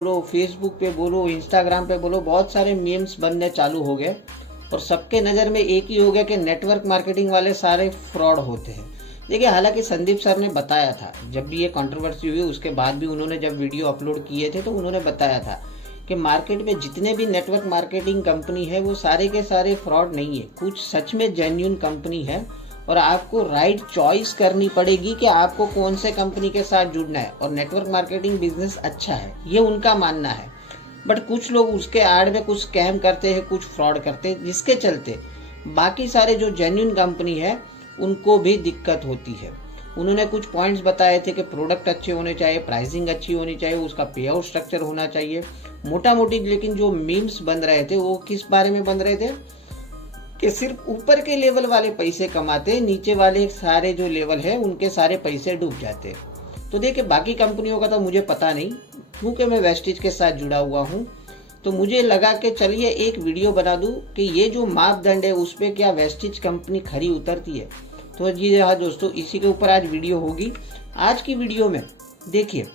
बोलो, फेसबुक पे बोलो, इंस्टाग्राम पे बोलो, बहुत सारे मीम्स बनने चालू हो गए और सबके नज़र में एक ही हो गया कि नेटवर्क मार्केटिंग वाले सारे फ्रॉड होते हैं। देखिए, हालांकि संदीप सर ने बताया था, जब भी ये कंट्रोवर्सी हुई उसके बाद भी उन्होंने जब वीडियो अपलोड किए थे तो उन्होंने बताया था कि मार्केट में जितने भी नेटवर्क मार्केटिंग कंपनी है वो सारे के सारे फ्रॉड नहीं है, कुछ सच में जेन्युइन कंपनी है और आपको राइट चॉइस करनी पड़ेगी कि आपको कौन से कंपनी के साथ जुड़ना है। और नेटवर्क मार्केटिंग बिजनेस अच्छा है, ये उनका मानना है, बट कुछ लोग उसके आड़ में कुछ स्कैम करते हैं, कुछ फ्रॉड करते हैं, जिसके चलते बाकी सारे जो जेन्युइन कंपनी है उनको भी दिक्कत होती है। उन्होंने कुछ पॉइंट्स बताए थे कि प्रोडक्ट अच्छे होने चाहिए, प्राइसिंग अच्छी होनी चाहिए, उसका पे आउट स्ट्रक्चर होना चाहिए, मोटा मोटी। लेकिन जो मीम्स बन रहे थे वो किस बारे में बन रहे थे कि सिर्फ ऊपर के लेवल वाले पैसे कमाते, नीचे वाले सारे जो लेवल है उनके सारे पैसे डूब जाते। तो देखिए, बाकी कंपनियों का तो मुझे पता नहीं, क्योंकि मैं वेस्टिज के साथ जुड़ा हुआ हूँ, तो मुझे लगा कि चलिए एक वीडियो बना दूं कि ये जो मापदंड है उस पर क्या वेस्टिज कंपनी खरी उतरती है। तो जी हाँ दोस्तों, इसी के ऊपर आज वीडियो होगी। आज की वीडियो में देखिए,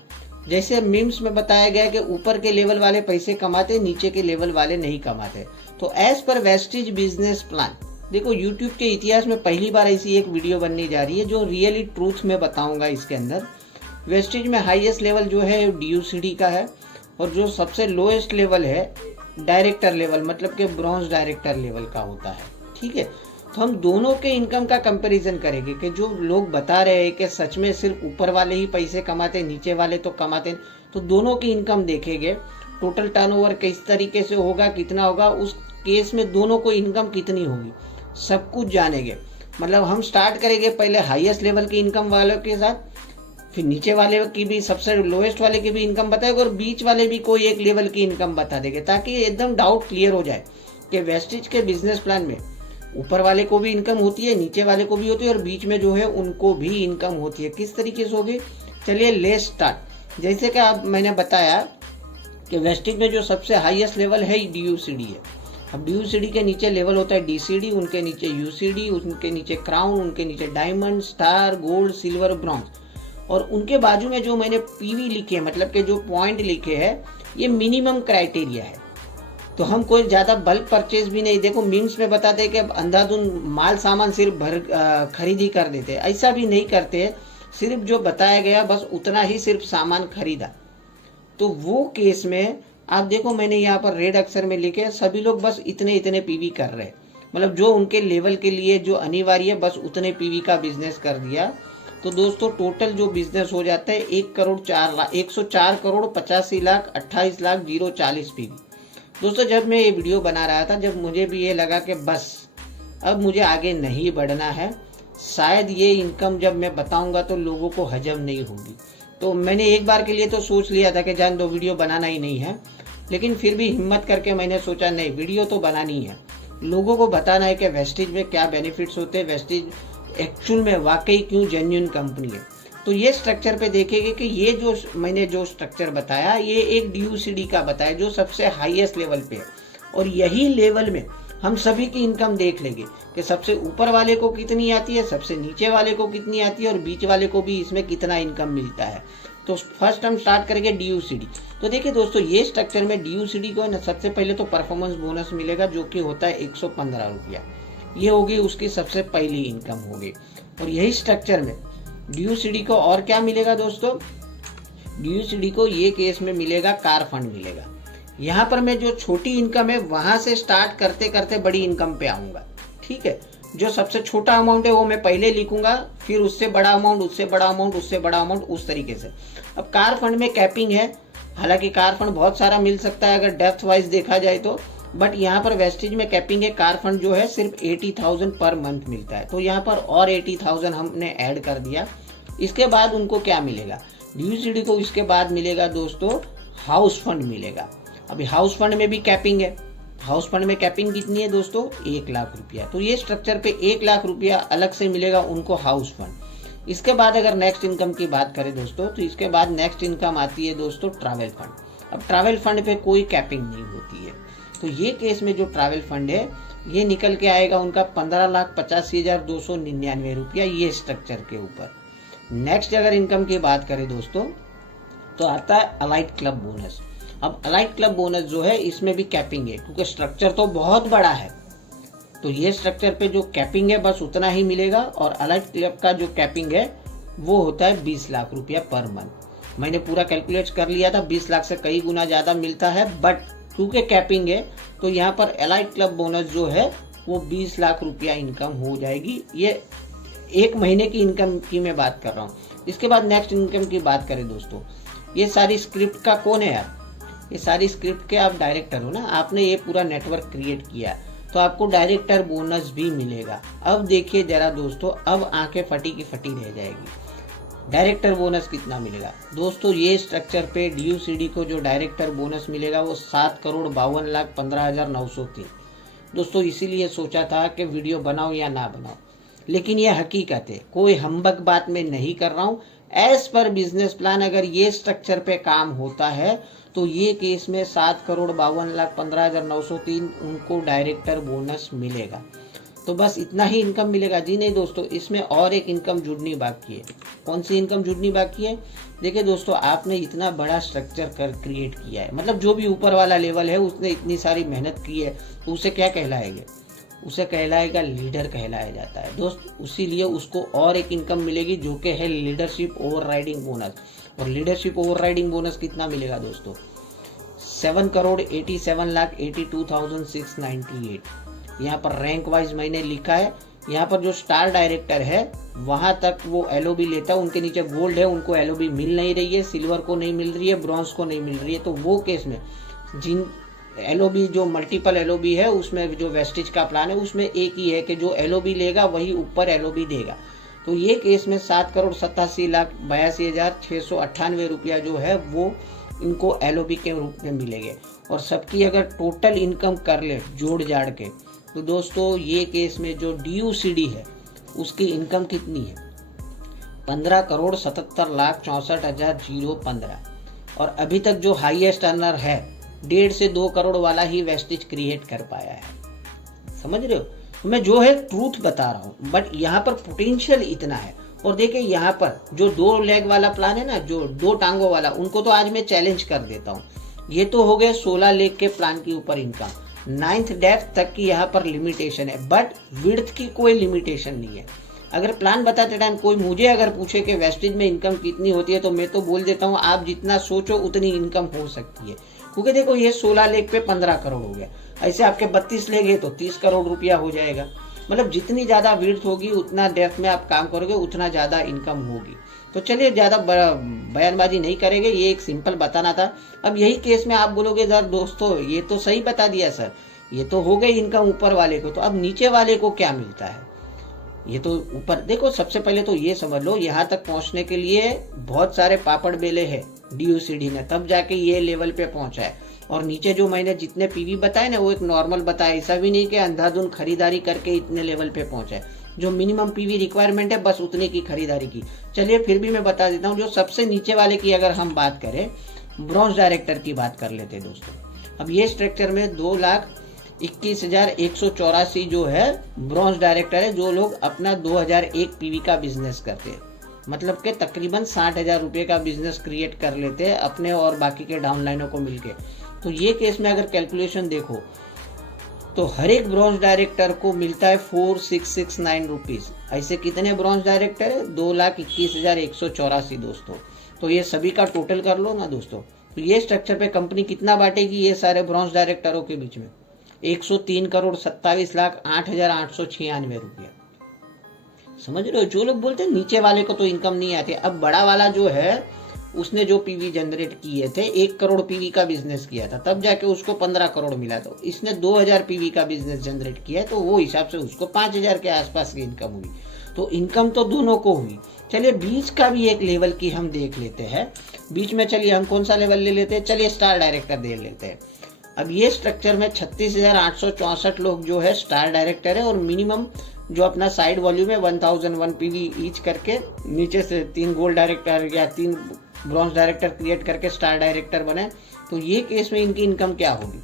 जैसे मीम्स में बताया गया कि ऊपर के लेवल वाले पैसे कमाते, नीचे के लेवल वाले नहीं कमाते। तो एज पर वेस्टिज बिजनेस प्लान, देखो यूट्यूब के इतिहास में पहली बार ऐसी एक वीडियो बनने जा रही है जो रियली ट्रूथ में बताऊंगा। इसके अंदर वेस्टिज में हाईएस्ट लेवल जो है डीयूसीडी का है और जो सबसे लोएस्ट लेवल है डायरेक्टर लेवल, मतलब कि ब्रॉन्ज डायरेक्टर लेवल का होता है। ठीक है, तो हम दोनों के इनकम का कंपैरिजन करेंगे कि जो लोग बता रहे हैं कि सच में सिर्फ ऊपर वाले ही पैसे कमाते, नीचे वाले तो कमाते, तो दोनों की इनकम देखेंगे, टोटल टर्नओवर किस तरीके से होगा, कितना होगा, उस केस में दोनों को इनकम कितनी होगी, सब कुछ जानेंगे। मतलब हम स्टार्ट करेंगे पहले हाईएस्ट लेवल की इनकम वालों के साथ, फिर नीचे वाले की भी, सबसे लोएस्ट वाले की भी इनकम बताएगा और बीच वाले भी कोई एक लेवल की इनकम बता देंगे, ताकि एकदम डाउट क्लियर हो जाए कि वेस्टिज के बिजनेस प्लान में ऊपर वाले को भी इनकम होती है, नीचे वाले को भी होती है और बीच में जो है उनको भी इनकम होती है। किस तरीके से होगी, चलिए लेट्स स्टार्ट। जैसे कि अब मैंने बताया कि वेस्टिज में जो सबसे हाईएस्ट लेवल है डीयूसीडी है। अब डीयूसीडी के नीचे लेवल होता है डीसीडी, उनके नीचे यूसीडी, उनके नीचे क्राउन, उनके नीचे diamond, star, gold, silver, bronze, और उनके बाजू में जो मैंने पीवी लिखे, मतलब के जो पॉइंट लिखे हैं, ये मिनिमम क्राइटेरिया है। तो हम कोई ज्यादा बल्क परचेज भी नहीं, देखो मीम्स में बताते हैं कि अंधाधुन माल सामान सिर्फ खरीदी कर देते, ऐसा भी नहीं करते। सिर्फ जो बताया गया बस उतना ही सिर्फ सामान खरीदा। तो वो केस में आप देखो, मैंने यहाँ पर रेड अक्षर में लिखे सभी लोग बस इतने इतने पीवी कर रहे, मतलब जो उनके लेवल के लिए जो अनिवार्य है बस उतने पीवी का बिजनेस कर दिया। तो दोस्तों टोटल जो बिजनेस हो जाता है 104 करोड़ 85 लाख 28 लाख 040 पीवी। दोस्तों जब मैं ये वीडियो बना रहा था, जब मुझे भी ये लगा कि बस अब मुझे आगे नहीं बढ़ना है, शायद ये इनकम जब मैं बताऊंगा तो लोगों को हजम नहीं होगी, तो मैंने एक बार के लिए तो सोच लिया था कि जान दो, वीडियो बनाना ही नहीं है। लेकिन फिर भी हिम्मत करके मैंने सोचा नहीं, वीडियो तो बनानी है, लोगों को बताना है कि वेस्टिज में क्या बेनिफिट्स होते हैं, वेस्टिज एक्चुअल में वाकई क्यों जेन्युइन कंपनी है। तो ये स्ट्रक्चर पे देखेंगे कि ये जो मैंने जो स्ट्रक्चर बताया, ये एक डीयूसीडी का बताया जो सबसे हाईएस्ट लेवल पे है, और यही लेवल में हम सभी की इनकम देख लेंगे कि सबसे ऊपर वाले को कितनी आती है, सबसे नीचे वाले को कितनी आती है और बीच वाले को भी इसमें कितना इनकम मिलता है। तो फर्स्ट हम स्टार्ट करेंगे डीयूसीडी। तो देखिए दोस्तों, ये स्ट्रक्चर में डीयूसीडी को ना सबसे पहले तो परफॉर्मेंस बोनस मिलेगा जो कि होता है 115 रुपया, ये होगी उसकी सबसे पहली इनकम होगी। और यही स्ट्रक्चर में डीयूसीडी को और क्या मिलेगा दोस्तों, डीयूसीडी को ये केस में मिलेगा कार फंड मिलेगा। यहाँ पर मैं जो छोटी इनकम है वहां से स्टार्ट करते करते बड़ी इनकम पे आऊंगा। ठीक है, जो सबसे छोटा अमाउंट है वो मैं पहले लिखूंगा, फिर उससे बड़ा अमाउंट, उससे बड़ा अमाउंट, उससे बड़ा अमाउंट, उस तरीके से। अब कार फंड में कैपिंग है, हालांकि कार फंड बहुत सारा मिल सकता है अगर डेप्थ वाइज देखा जाए तो, बट यहाँ पर वेस्टिज में कैपिंग है, कार फंड जो है सिर्फ 80,000 पर मंथ मिलता है। तो यहाँ पर और 80,000 हमने ऐड कर दिया। इसके बाद उनको क्या मिलेगा, डीयूसीडी को इसके बाद मिलेगा दोस्तों हाउस फंड मिलेगा। अभी हाउस फंड में भी कैपिंग है, हाउस फंड में कैपिंग कितनी है दोस्तों, 1 लाख रुपया। तो ये स्ट्रक्चर पे 1 लाख रुपया अलग से मिलेगा उनको हाउस फंड। इसके बाद अगर नेक्स्ट इनकम की बात करें दोस्तों, तो इसके बाद नेक्स्ट इनकम आती है दोस्तों ट्रैवल फंड। अब ट्रैवल फंड पे कोई कैपिंग नहीं होती है, तो ये केस में जो ट्रैवल फंड है ये निकल के आएगा उनका 15,85,299 रुपया, ये स्ट्रक्चर के ऊपर। नेक्स्ट अगर इनकम की बात करें दोस्तों, तो आता है अलाइट क्लब बोनस। अब अलाइट क्लब बोनस जो है इसमें भी कैपिंग है, क्योंकि स्ट्रक्चर तो बहुत बड़ा है, तो ये स्ट्रक्चर पे जो कैपिंग है बस उतना ही मिलेगा। और अलाइट क्लब का जो कैपिंग है वो होता है 20 लाख रुपया पर मंथ। मैंने पूरा कैलकुलेट कर लिया था, 20 लाख से कई गुना ज़्यादा मिलता है, बट क्योंकि कैपिंग है तो यहाँ पर अलाइट क्लब बोनस जो है वो 20 लाख रुपया इनकम हो जाएगी। ये एक महीने की इनकम की मैं बात कर रहा हूँ। इसके बाद नेक्स्ट इनकम की बात करें दोस्तों, ये सारी स्क्रिप्ट का कौन है यार? ये सारी स्क्रिप्ट के आप डायरेक्टर हो ना, आपने ये पूरा नेटवर्क क्रिएट किया तो आपको डायरेक्टर बोनस भी मिलेगा। अब देखिए जरा दोस्तों, अब आंखें फटी की फटी रह जाएगी। डायरेक्टर बोनस कितना मिलेगा दोस्तों? ये स्ट्रक्चर पे DUCD को जो डायरेक्टर बोनस मिलेगा वो 7,52,15,903। दोस्तों इसीलिए सोचा था कि वीडियो बनाओ या ना बनाओ, लेकिन ये हकीकत है, कोई हम्बक बात मैं नहीं कर रहा हूँ। एज पर बिजनेस प्लान अगर ये स्ट्रक्चर पे काम होता है तो ये केस में 7,52,15,903 उनको डायरेक्टर बोनस मिलेगा। तो बस इतना ही इनकम मिलेगा? जी नहीं दोस्तों, इसमें और एक इनकम जुड़नी बाकी है। कौन सी इनकम जुड़नी बाकी है? देखिए दोस्तों, आपने इतना बड़ा स्ट्रक्चर क्रिएट किया है, मतलब जो भी ऊपर वाला लेवल है उसने इतनी सारी मेहनत की है, तो उसे क्या कहलाएगा? उसे कहलाएगा लीडर कहलाया जाता है दोस्त। इसीलिए उसको और एक इनकम मिलेगी जो कि है लीडरशिप ओवरराइडिंग बोनस। और लीडरशिप ओवरराइडिंग बोनस कितना मिलेगा दोस्तों? 7,87,82,698। यहाँ पर रैंक वाइज मैंने लिखा है। यहाँ पर जो स्टार डायरेक्टर है वहां तक वो LOB लेता है, उनके नीचे गोल्ड है, उनको LOB मिल नहीं रही है, सिल्वर को नहीं मिल रही है, ब्रॉन्ज को नहीं मिल रही है। तो वो केस में जिन LOB जो मल्टीपल LOB है उसमें जो वेस्टेज का प्लान है उसमें एक ही है कि जो LOB लेगा वही ऊपर LOB देगा। तो ये केस में 7,87,82,698 रुपया जो है वो इनको LOB के रूप में मिलेंगे। और सबकी अगर टोटल इनकम कर ले जोड़ जाड़ के, तो दोस्तों ये केस में जो DUCD है उसकी इनकम कितनी है? 15,77,64,015। और अभी तक जो हाईएस्ट अर्नर है 1.5 से 2 करोड़ वाला ही वेस्टेज क्रिएट कर पाया है। समझ रहे हो? मैं जो है ट्रूथ बता रहा हूँ, बट यहाँ पर पोटेंशियल इतना है। और देखिए यहाँ पर जो 2 लेग वाला प्लान है ना, जो 2 टांगों वाला, उनको तो आज मैं चैलेंज कर देता हूँ। ये तो हो गए 16 लेग के प्लान के ऊपर इनकम, 9th डेप्थ तक की यहाँ पर लिमिटेशन है, बट विड्थ की कोई लिमिटेशन नहीं है। अगर प्लान बताते टाइम कोई मुझे अगर पूछे कि वेस्टेज में इनकम कितनी होती है, तो मैं तो बोल देता हूँ आप जितना सोचो उतनी इनकम हो सकती है। क्योंकि देखो ये 16 लेग पे 15 करोड़ हो गया, ऐसे आपके 32 लेग है तो 30 करोड़ रुपया हो जाएगा। मतलब जितनी ज्यादा विड्थ होगी उतना डेप्थ में आप काम करोगे उतना ज्यादा इनकम होगी। तो चलिए ज्यादा बयानबाजी नहीं करेंगे, ये एक सिंपल बताना था। अब यही केस में आप बोलोगे सर दोस्तों ये तो सही बता दिया सर, ये तो हो गई इनकम ऊपर वाले को, तो अब नीचे वाले को क्या मिलता है? ये तो ऊपर देखो, सबसे पहले तो ये समझ लो यहाँ तक पहुंचने के लिए बहुत सारे पापड़ बेले हैं DUCD ने, तब जाके ये लेवल पे पहुंचा है। और नीचे जो मैंने जितने PV बताए ना वो एक नॉर्मल बताया, ऐसा भी नहीं कि अंधाधुन खरीदारी करके इतने लेवल पे पहुंचा है। जो मिनिमम PV रिक्वायरमेंट है बस उतने की खरीदारी की। चलिए फिर भी मैं बता देता हूँ, जो सबसे नीचे वाले की अगर हम बात करें, ब्रॉन्ज डायरेक्टर की बात कर लेते हैं दोस्तों। अब ये स्ट्रक्चर में 2,21,184 जो है ब्रॉन्ज डायरेक्टर है, जो लोग अपना 2001 PV का बिजनेस करते हैं, मतलब के तकरीबन 60,000 रुपये का बिजनेस क्रिएट कर लेते हैं अपने और बाकी के डाउनलाइनों को मिलके। तो ये केस में अगर कैलकुलेशन देखो तो हर एक ब्रॉन्ज डायरेक्टर को मिलता है 4,669 रुपीज। ऐसे कितने ब्रॉन्ज डायरेक्टर है? 2,21,184 दोस्तों। तो ये सभी का टोटल कर लो ना दोस्तों, तो ये स्ट्रक्चर पे कंपनी कितना बांटेगी ये सारे ब्रॉन्ज डायरेक्टरों के बीच में? 103,27,08,896 रुपया। समझ रहे हो? जो लोग बोलते हैं नीचे वाले को तो इनकम नहीं आती, अब बड़ा वाला जो है उसने जो PV जनरेट किए थे, 1 करोड़ PV का बिजनेस किया था, तब जाके उसको 15 करोड़ मिला। तो इसने 2,000 PV का बिजनेस जनरेट किया है, तो वो हिसाब से उसको 5,000 के आसपास की इनकम हुई। तो इनकम तो दोनों को हुई। चलिए बीच का भी एक लेवल की हम देख लेते हैं। बीच में चलिए हम कौन सा लेवल ले लेते हैं? चलिए स्टार डायरेक्टर दे लेते हैं। अब ये स्ट्रक्चर में 36,864 लोग जो है स्टार डायरेक्टर है, और मिनिमम जो अपना साइड वॉल्यूम है 1001 PV ईच करके नीचे से 3 गोल्ड डायरेक्टर या 3 ब्रॉन्ज डायरेक्टर क्रिएट करके स्टार डायरेक्टर बने। तो ये केस में इनकी इनकम क्या होगी?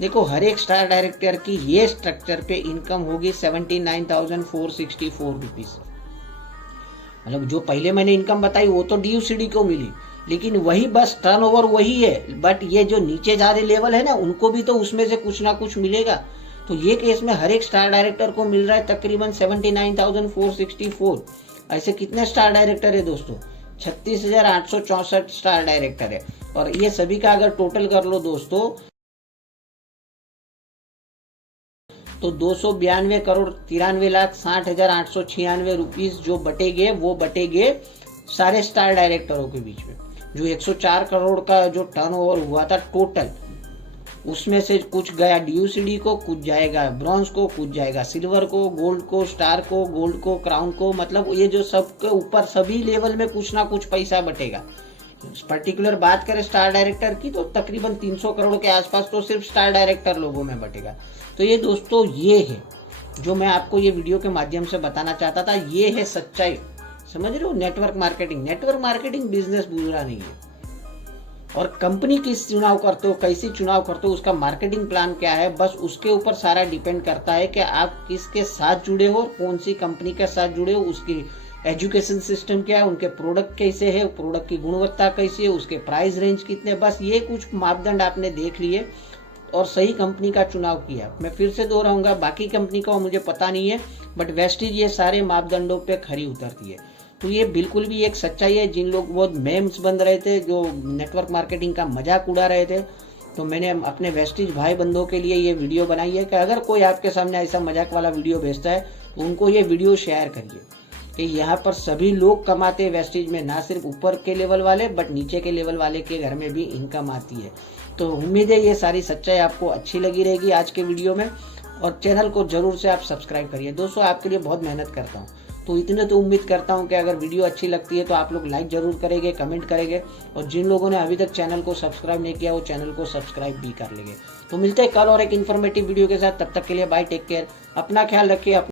देखो हर एक स्टार डायरेक्टर की ये स्ट्रक्चर पे इनकम होगी 79,464 रुपीज। मतलब जो पहले मैंने इनकम बताई वो तो DUCD को मिली, लेकिन वही बस टर्नओवर वही है, बट ये जो नीचे जा रहे लेवल है ना, उनको भी तो उसमें से कुछ ना कुछ मिलेगा। तो ये केस में हर एक स्टार डायरेक्टर को मिल रहा है तकरीबन 79,464। ऐसे कितने स्टार डायरेक्टर है दोस्तों? 36,864 स्टार डायरेक्टर है। और ये सभी का अगर टोटल कर लो दोस्तों तो 292,93,60,896 रुपीज जो बटेगे वो बटेगे सारे स्टार डायरेक्टरों के बीच में। जो 104 करोड़ का जो टर्नओवर हुआ था टोटल, उसमें से कुछ गया DUCD को, कुछ जाएगा ब्रॉन्ज को, कुछ जाएगा सिल्वर को, गोल्ड को, स्टार को, गोल्ड को, क्राउन को। मतलब ये जो सबके ऊपर सभी लेवल में कुछ ना कुछ पैसा बटेगा। पर्टिकुलर बात करें स्टार डायरेक्टर की तो तकरीबन 300 करोड़ के आसपास तो सिर्फ स्टार डायरेक्टर लोगों में बटेगा। तो ये दोस्तों ये है जो मैं आपको ये वीडियो के माध्यम से बताना चाहता था। ये है सच्चाई, समझ रहे हो? नेटवर्क मार्केटिंग बिजनेस बुरा नहीं है। और कंपनी किस चुनाव करते हो, कैसी चुनाव करते हो, उसका मार्केटिंग प्लान क्या है, बस उसके ऊपर सारा डिपेंड करता है कि आप किसके साथ जुड़े हो, कौन सी कंपनी के साथ जुड़े हो, उसकी एजुकेशन सिस्टम क्या है, उनके प्रोडक्ट कैसे है, प्रोडक्ट की गुणवत्ता कैसी है, उसके प्राइस रेंज कितने, बस ये कुछ मापदंड आपने देख लिए और सही कंपनी का चुनाव किया। मैं फिर से दोहराऊंगा, बाकी कंपनी का मुझे पता नहीं है, बट वेस्टीज ये सारे मापदंडों पे खरी उतरती है। तो ये बिल्कुल भी एक सच्चाई है। जिन लोग बहुत मेम्स बन रहे थे, जो नेटवर्क मार्केटिंग का मजाक उड़ा रहे थे, तो मैंने अपने वेस्टीज भाई बंधुओं के लिए ये वीडियो बनाई है कि अगर कोई आपके सामने ऐसा मजाक वाला वीडियो भेजता है तो उनको ये वीडियो शेयर करिए कि यहाँ पर सभी लोग कमाते हैं वेस्टीज में, ना सिर्फ ऊपर के लेवल वाले बट नीचे के लेवल वाले के घर में भी इनकम आती है। तो उम्मीद है ये सारी सच्चाई आपको अच्छी लगी रहेगी आज के वीडियो में, और चैनल को जरूर से आप सब्सक्राइब करिए। दोस्तों आपके लिए बहुत मेहनत करता हूँ, तो इतने तो उम्मीद करता हूँ कि अगर वीडियो अच्छी लगती है तो आप लोग लाइक जरूर करेंगे, कमेंट करेंगे, और जिन लोगों ने अभी तक चैनल को सब्सक्राइब नहीं किया वो चैनल को सब्सक्राइब भी कर लेंगे। तो मिलते हैं कल और एक इन्फॉर्मेटिव वीडियो के साथ, तब तक के लिए बाय, टेक केयर, अपना ख्याल रखिए।